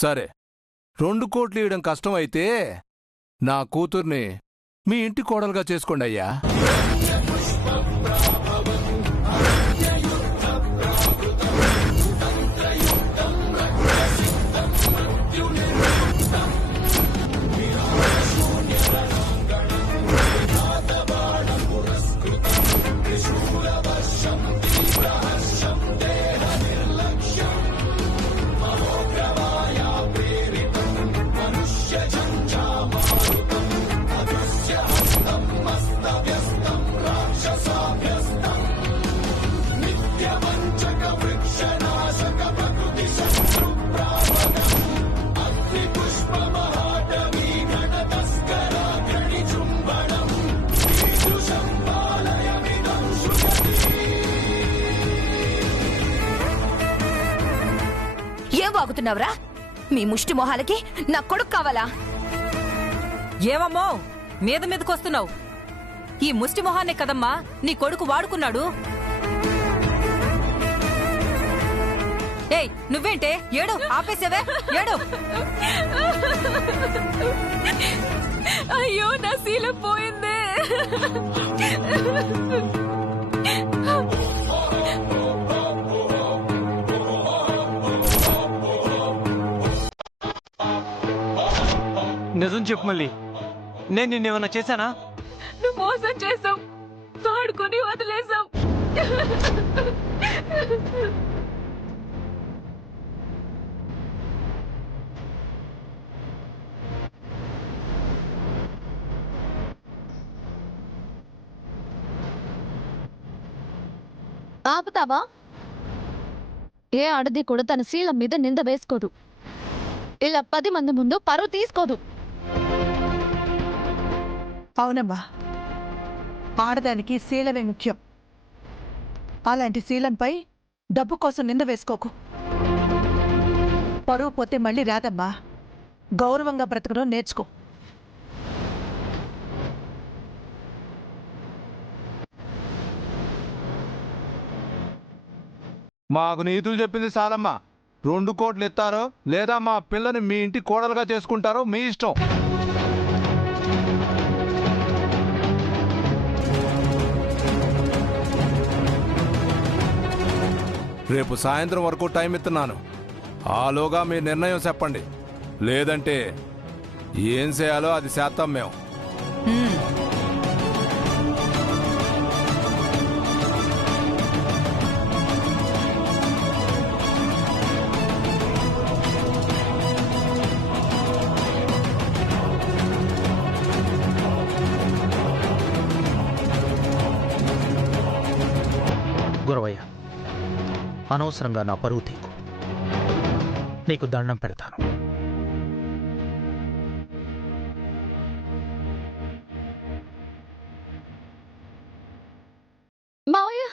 సరే, 2 కోట్లు ఇవ్వడం కష్టం అయితే నా కూతుర్ని మీ ఇంటి కోడలుగా చేసుకోండి అయ్యా. ఏం వాగుతున్నావురా? మీ ముష్టి మొహాలకి నా కొడుకు కావాలా? ఏమమ్మో మీద మీదకొస్తున్నావు? ఈ ముష్టి మొహాన్నే కదమ్మా నీ కొడుకు వాడుకున్నాడు. ఏయ్ నువ్వేంటే ఏడు ఆపేసావే, ఏడు. అయ్యో నా శీలం పోయిందే. నిజం చెప్పు మళ్ళీ, నేను నిన్నేమన్నా చేశానా? నువ్వు మోసం చేసాం, వాడుకొని వదిలేసాం. ఆపుతావా? ఏ ఆడది కూడా తన శీలం మీద నింద వేసుకోదు. ఇలా 10 మంది ముందు పరువు తీసుకోదు. అవునమ్మా, ఆడదానికి శీలమే ముఖ్యం. అలాంటి శీలంపై డబ్బు కోసం నింద వేసుకోకు. పరువు పోతే మళ్ళీ రాదమ్మా. గౌరవంగా బ్రతకడం నేర్చుకో. మాకు నీతులు చెప్పింది చాలమ్మా. 2 కోట్లు ఇస్తారో లేదా మా పిల్లని మీ ఇంటి కోడలుగా చేసుకుంటారో మీ ఇష్టం. రేపు సాయంత్రం వరకు టైం ఇస్తున్నాను. ఆలోగా మీ నిర్ణయం చెప్పండి. లేదంటే ఏం చేయాలో అది చేస్తాం మేము. గురవయ్య, అనవసరంగా నా పరువు తీకు. నీకు దండం పెడతాను. మావయ్య,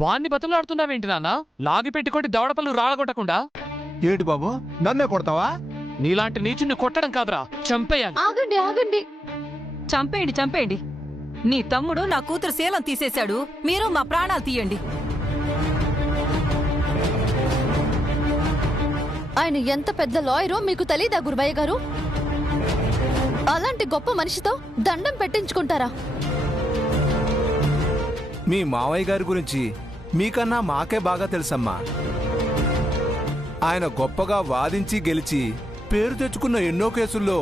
వాణ్ణి బతులాడుతున్నావేంటి నాన్న? లాగి పెట్టుకోటి దవడపల్లు రాలగొట్టకుండా. ఏంటి బాబు, నన్నే కొడతావా? నీలాంటి నీచుని కొట్టడం కాదురా, చంపేయాలి. ఆగండి ఆగండి. చంపేయండి, చంపేయండి. నీ తమ్ముడు నా కూతురు శీలం తీసేశాడు, మీరు మా ప్రాణాలు తీయండి. ఆయన ఎంత పెద్ద లాయరో మీకు తెలీదా గురువయ్య గారు? అలాంటి గొప్ప మనిషితో దండం పెట్టించుకుంటారా? మీ మావయ్య గారి గురించి మీకన్నా మాకే బాగా తెలుసమ్మా. ఆయన గొప్పగా వాదించి గెలిచి పేరు తెచ్చుకున్న ఎన్నో కేసుల్లో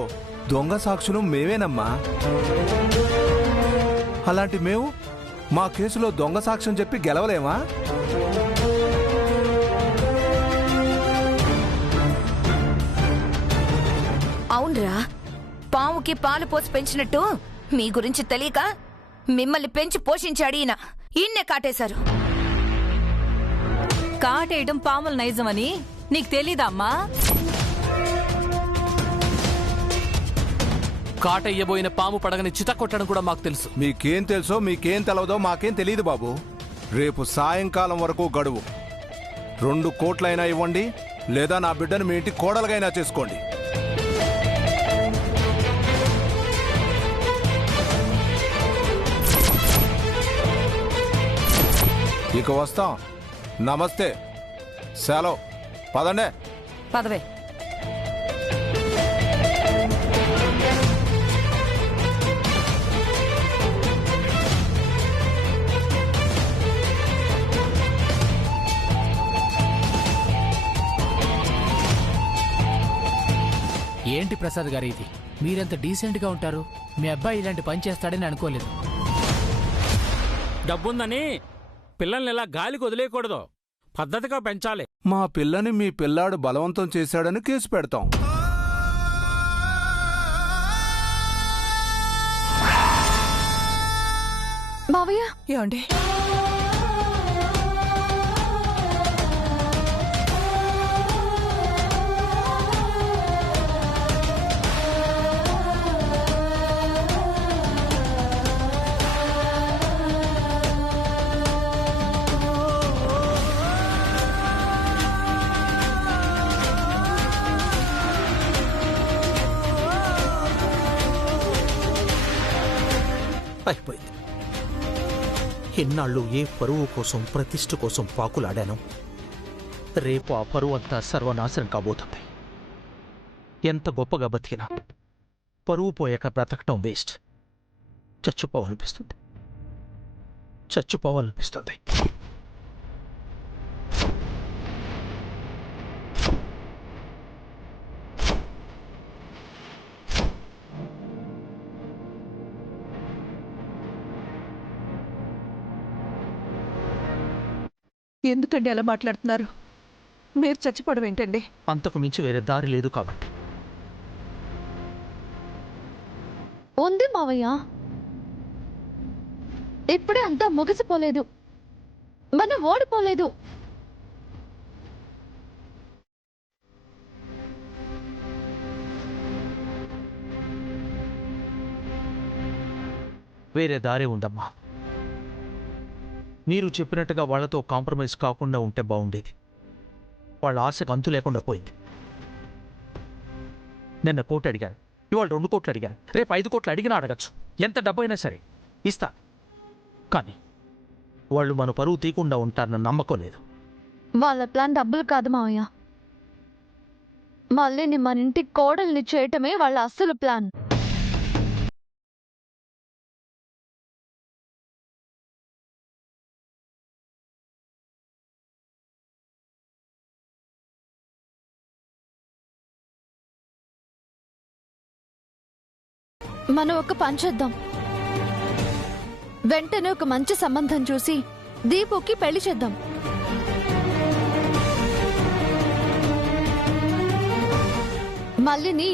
దొంగ సాక్షులు మేమేనమ్మా. అలాంటి మేము మా కేసులో దొంగ సాక్ష్యం చెప్పి గెలవలేమా? అవునరా, పాముకి పాలు పోసి పెంచినట్టు మీ గురించి తెలియక మిమ్మల్ని పెంచి పోషించాడు ఈయన. ఈయన్నే కాటేశారు. కాటేయటం పాముల నైజమని నీకు తెలీదా అమ్మా? కాటయ్యబోయిన పాము పడగని చితకొట్టడం కూడా మాకు తెలుసు. మీకేం తెలుసో మీకేం తెలవదో మాకేం తెలియదు బాబు. రేపు సాయంకాలం వరకు గడువు. 2 కోట్లైనా ఇవ్వండి, లేదా నా బిడ్డను మీ ఇంటి కోడలుగైనా చేసుకోండి. ఇక వస్తాం. నమస్తే, సెలవు. పదండే. పదవే. ఏంటి ప్రసాద్ గారు ఇది? మీరెంత డీసెంట్గా ఉంటారు. మీ అబ్బాయి ఇలాంటి పని చేస్తాడని అనుకోలేదు. డబ్బుందని పిల్లల్ని ఇలా గాలికి వదిలేయకూడదు, పద్ధతిగా పెంచాలి. మా పిల్లని మీ పిల్లాడు బలవంతం చేశాడని కేసు పెడతాం. మావయ్య, ఏమండి? అయిపోయింది. ఎన్నాళ్ళు ఏ పరువు కోసం, ప్రతిష్ఠ కోసం పాకులాడాను, రేపు ఆ పరువు అంతా సర్వనాశనం కాబోతుంది. ఎంత గొప్పగా బతికినా పరువు పోయాక బ్రతకటం వేస్ట్. చచ్చిపోవాలనిపిస్తుంది. ఎందుకండి అలా మాట్లాడుతున్నారు? మీరు చచ్చిపోవడం ఏంటండి? అంతకు మించి వేరే దారి లేదు కాబట్టి. ఉంది మావయ్య. ఇప్పుడే అంతా ముగిసిపోలేదు. మనం ఓడిపోలేదు. వేరే దారే ఉందమ్మా. మీరు చెప్పినట్టుగా వాళ్లతో కాంప్రమైజ్ కాకుండా ఉంటే బాగుండేది. వాళ్ళ ఆశకు అంతు లేకుండా పోయింది. నిన్న 1 కోటి అడిగాను, ఇవాళ 2 కోట్లు అడిగాను, రేపు 5 కోట్లు అడిగినా అడగచ్చు. ఎంత డబ్బు అయినా సరే ఇస్తా. కానీ వాళ్ళు మన పరువు తీయకుండా ఉంటారన్న నమ్మకం లేదు. వాళ్ళ ప్లాన్ డబ్బులు కాదు మావయ్య. మళ్ళీ మన ఇంటి కోడల్ని చేయటమే వాళ్ళ అసలు ప్లాన్. మనం ఒక పని చేద్దాం. వెంటనే ఒక మంచి సంబంధం చూసి దీపుకి పెళ్లి చేద్దాం. మళ్ళీ నీ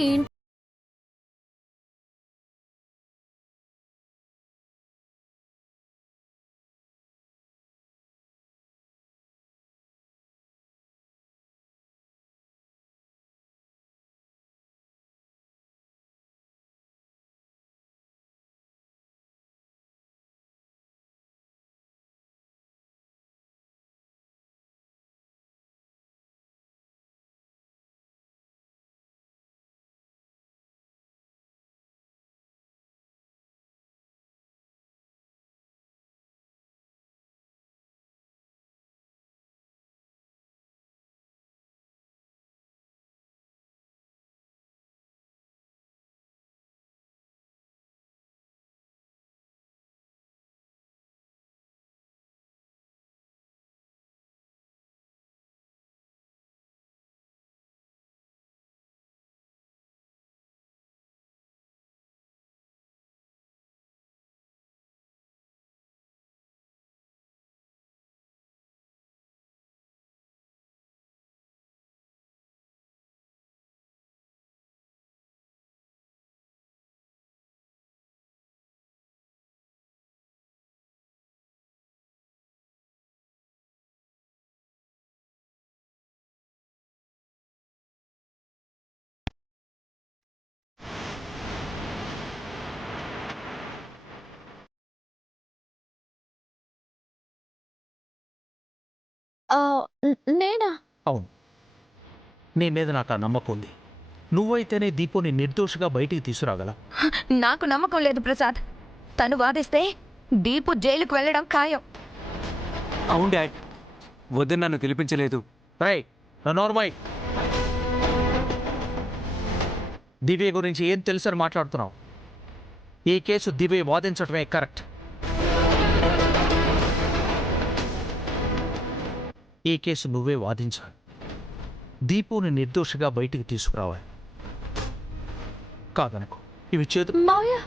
ఆ, నేనా? అవును, నీ మీద నాకు ఆ నమ్మకం ఉంది. నువ్వైతేనే దీపుని నిర్దోషిగా బయటికి తీసుకురాగల. నాకు నమ్మకం లేదు ప్రసాద్. తను వాదిస్తే దీపు జైలుకు వెళ్ళడం ఖాయం. అవును డాడ్, వద్దని నన్ను పిలిపించలేదు. రై నార్మల్, దివ్య గురించి ఏం తెలుసని మాట్లాడుతున్నావు? ఈ కేసు దివ్య వాదించడమే కరెక్ట్. ఈ కేసు నువ్వే వాదించాలి. దీపుని నిర్దోషిగా బయటికి తీసుకురావాలి. కాదనుకో, ఇవి చేతు. మావయ్య,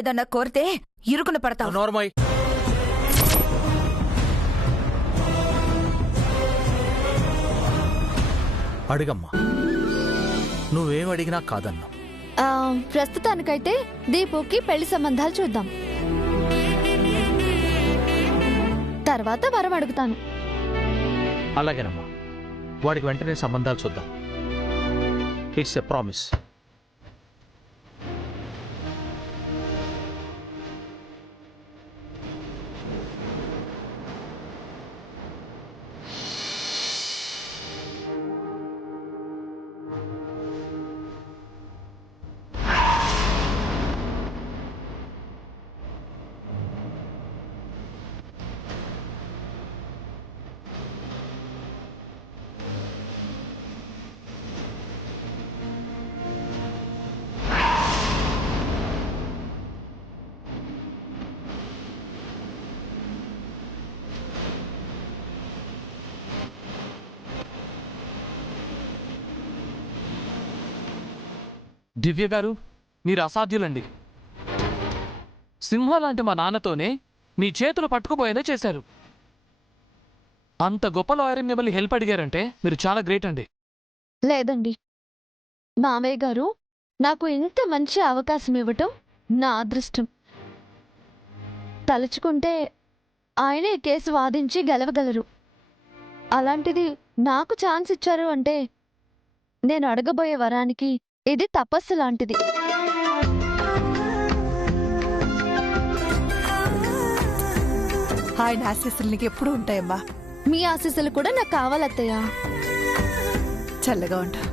ఏదన్నా కోరితే ఇరుకున పడతావు. నార్మల్, అడిగమ్మా. నువ్వేం అడిగినా కాదన్నా. ప్రస్తుతానికైతే దీపుకి పెళ్లి సంబంధాలు చూద్దాం. తర్వాత వరం అడుగుతాను. అలాగేనమ్మా, వాడికి వెంటనే సంబంధాలు చూద్దాం. It's a promise. దివ్య గారు, మీరు అసాధ్యులండి. సింహ లాంటి మా నాన్నతోనే మీ చేతులు పట్టుకుపోయేదే చేశారు. అంత గొప్ప లాయర్ మిమ్మల్ని హెల్ప్ అడిగారంటే మీరు చాలా గ్రేట్ అండి. లేదండి, మామయ్య గారు నాకు ఇంత మంచి అవకాశం ఇవ్వటం నా అదృష్టం. తలుచుకుంటే ఆయనే కేసు వాదించి గెలవగలరు. అలాంటిది నాకు ఛాన్స్ ఇచ్చారు అంటే నేను అడగబోయే వరానికి ఇది తపస్సు లాంటిది. ఆయన ఆశీస్సులు నీకు ఎప్పుడు ఉంటాయమ్మా. మీ ఆశీస్సులు కూడా నాకు కావాలత్తయ్య. చల్లగా ఉంటా.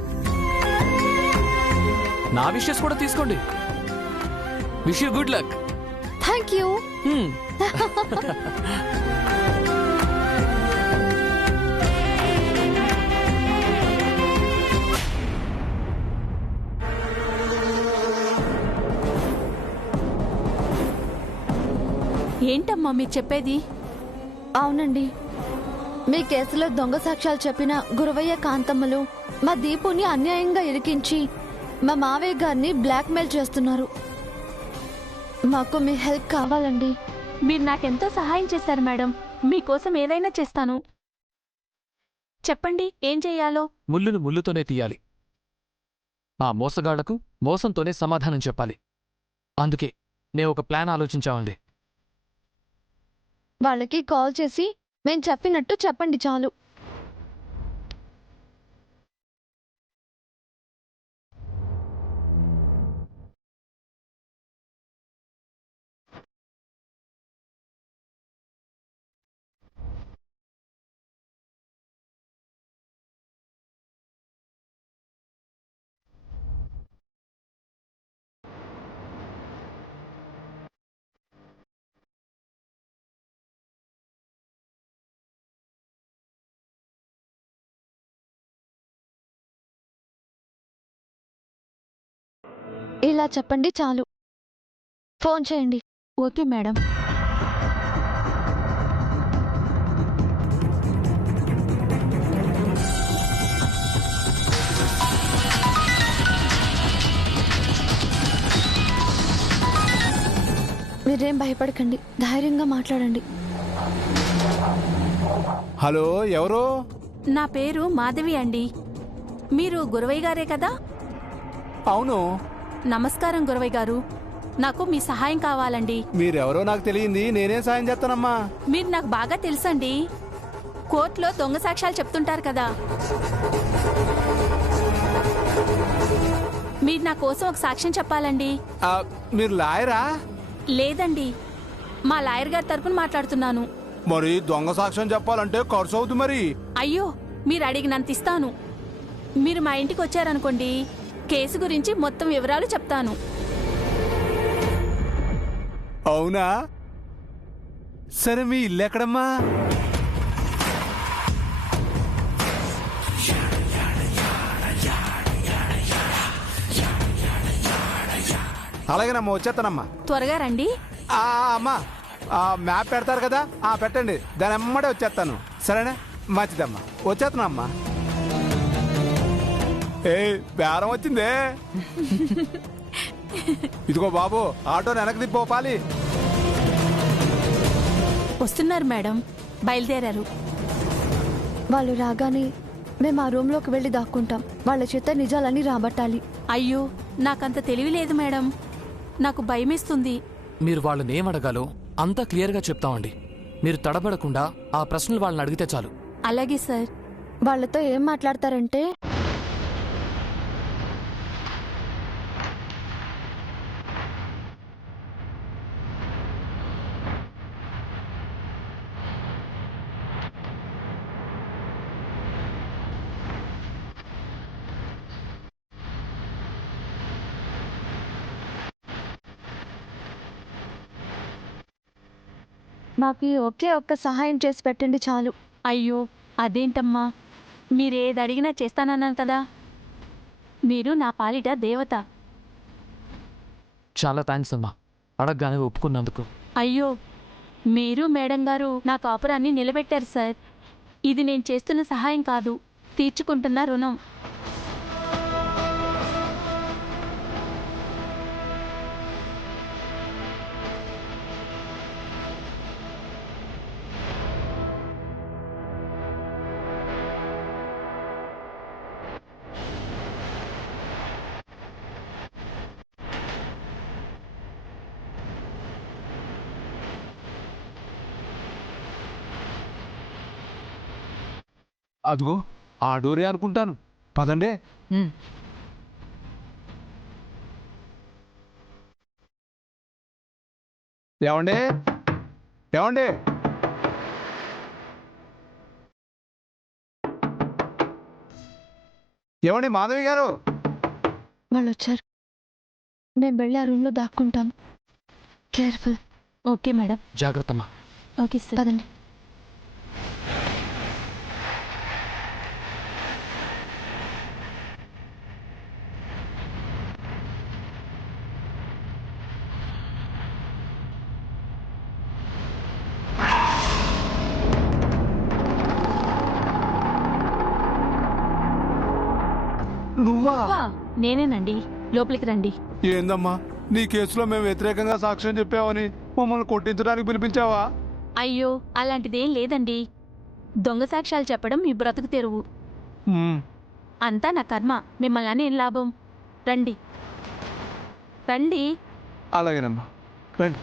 నా విషెస్ కూడా తీసుకోండి. Wish you good luck. Thank you. ఏంటమ్మా మీరు చెప్పేది? అవునండి, మీ కేసులో దొంగ సాక్ష్యాలు చెప్పిన గురవయ్య కాంతమ్మలు మా దీపుని అన్యాయంగా ఇరికించి మా మావయ్య గారిని బ్లాక్మెయిల్ చేస్తున్నారు. మాకు మీ హెల్ప్ కావాలండి. మీరు నాకెంతో సహాయం చేశారు మేడం. మీకోసం ఏదైనా చేస్తాను. చెప్పండి, ఏం చెయ్యాలో? ముళ్ళును ముళ్ళుతోనే తీయాలి. ఆ మోసగాళ్లకు మోసంతోనే సమాధానం చెప్పాలి. అందుకే నేను ఒక ప్లాన్ ఆలోచించామండి. వాళ్ళకి కాల్ చేసి మేం చెప్పినట్టు చెప్పండి చాలు. ఇలా చెప్పండి చాలు. ఫోన్ చేయండి. Okay madam. మీరేం భయపడకండి, ధైర్యంగా మాట్లాడండి. హలో, ఎవరు? నా పేరు మాధవి అండి. మీరు గురవయ్య గారే కదా? అవును. నమస్కారం గురవయ్య గారు, నాకు మీ సహాయం కావాలండి. మీరెవరో నాకు తెలియంది, నేనే సాయం చేస్తానమ్మా. మీరు నాకు బాగా తెలుసండి. కోర్టులో దొంగ సాక్ష్యాలు చెప్తుంటారు కదా. మీరు నా కోసం ఒక సాక్ష్యం చెప్పాలండి. మీరు లాయరా? లేదండి, మా లాయర్ గారి తరపున మాట్లాడుతున్నాను. మరి దొంగ సాక్ష్యం చెప్పాలంటే ఖర్చు అవుతుంది మరి. అయ్యో, మీరు అడిగినంత ఇస్తాను. మీరు మా ఇంటికి వచ్చారనుకోండి, కేసు గురించి మొత్తం వివరాలు చెప్తాను. అవునా? సరే, మీ ఇల్లు ఎక్కడమ్మా? అలాగేనమ్మా, వచ్చేస్తానమ్మా. త్వరగా రండి. అమ్మా, మ్యాప్ పెడతారు కదా, పెట్టండి, దాని ఎమ్మడే వచ్చేస్తాను. సరేనా? మంచిదమ్మా, వచ్చేస్తున్నా అమ్మా. ఏ బేరం వచ్చిందే. ఇదిగో బాబు, ఆటోని వెనక్కి తిప్పోపాలి. వస్తున్నారు మేడం, బయలుదేరారు. వాళ్ళు రాగానే మేము ఆ రూమ్లోకి వెళ్ళి దాక్కుంటాం. వాళ్ళ చేత నిజాలని రాబట్టాలి. అయ్యో, నాకంత తెలివి లేదు మేడం, నాకు భయమేస్తుంది. మీరు వాళ్ళని ఏం అడగాలో అంతా క్లియర్గా చెప్తామండి. మీరు తడబడకుండా ఆ ప్రశ్నలు వాళ్ళని అడిగితే చాలు. అలాగే సార్. వాళ్ళతో ఏం మాట్లాడతారంటే, మాకు ఒకే ఒక్క సహాయం చేసి పెట్టండి చాలు. అయ్యో, అదేంటమ్మా, మీరేది అడిగినా చేస్తానన్నాను కదా. మీరు నా పాలిట దేవత. చాలా థ్యాంక్స్ అమ్మా, అడగగానే ఒప్పుకున్నందుకు. అయ్యో, మీరు మేడం గారు నా కాపురాన్ని నిలబెట్టారు సార్. ఇది నేను చేస్తున్న సహాయం కాదు, తీర్చుకుంటున్న రుణం. అదిగో ఆ డోరే అనుకుంటాను. పదండి. ఏమండి, ఏమండి? ఏమండి మాధవి గారు? వాళ్ళు వచ్చారు. మేము వెళ్ళి ఆ రూమ్లో దాక్కుంటాం. కేర్ఫుల్. Okay madam. జాగ్రత్తమ్మా. Okay sir. పదండి. నువ్వా? నేనేనండి, లోపలికి రండి. ఏందమ్మా, నీ కేసులో మేము వ్యతిరేకంగా సాక్ష్యం చెప్పావని మమ్మల్ని కొట్టించడానికి పిలిపించావా? అయ్యో, అలాంటిదేం లేదండి. దొంగ సాక్ష్యాలు చెప్పడం మీ బ్రతుకు తెరువు. అంతా నా కర్మ, మిమ్మల్ని అని ఏం లాభం. రండి రండి. అలాగేనమ్మా, రండి.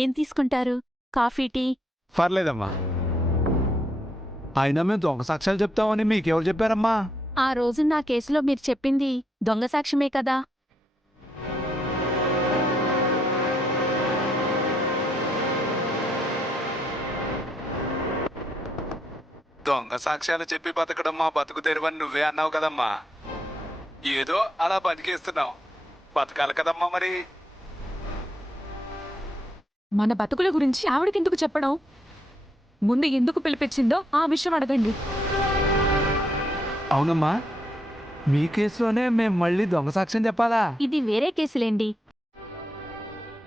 ఏం తీసుకుంటారు? Coffee, tea? పర్లేదమ్మా. అయినా మేము దొంగ సాక్ష్యాలు చెప్తామని మీకెవరు చెప్పారమ్మా? ఆ రోజు నా కేసులో మీరు చెప్పింది దొంగ సాక్ష్యమే కదా. దొంగ సాక్ష్యాలు చెప్పి బతకడం మా బతుకు తెరువని నువ్వే అన్నావు కదమ్మా. ఏదో అలా బతికేస్తున్నావు. బతకాలి కదమ్మా మరి. మన బతుకుల గురించి ఆవిడకెందుకు చెప్పడం? ముందు ఎందుకు పిలిపించిందో ఆ విషయం అడగండి. అవునమ్మా, మీ కేసులోనే మేము మళ్ళీ దొంగ సాక్ష్యం చెప్పాలా? ఇది వేరే కేసులేండి.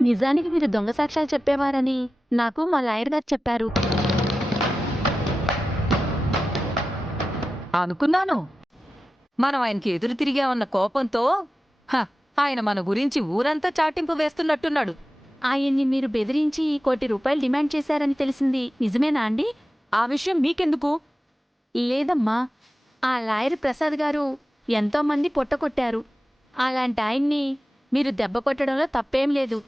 నిజానికి మీరు దొంగ సాక్ష్యాలు చెప్పేవారని నాకు మా లాయర్ గారు చెప్పారు. అనుకున్నాను. మనం ఆయనకి ఎదురు తిరిగామన్న కోపంతో ఆయన మన గురించి ఊరంతా చాటింపు వేస్తున్నట్టున్నాడు. ఆయన్ని మీరు బెదిరించి ₹1,00,00,000 డిమాండ్ చేశారని తెలిసింది నిజమేనా అండి? ఆ విషయం మీకెందుకు? లేదమ్మా, ఆ లాయర్ ప్రసాద్ గారు ఎంతోమంది పొట్టకొట్టారు. అలాంటి ఆయన్ని మీరు దెబ్బ కొట్టడంలో తప్పేం లేదు.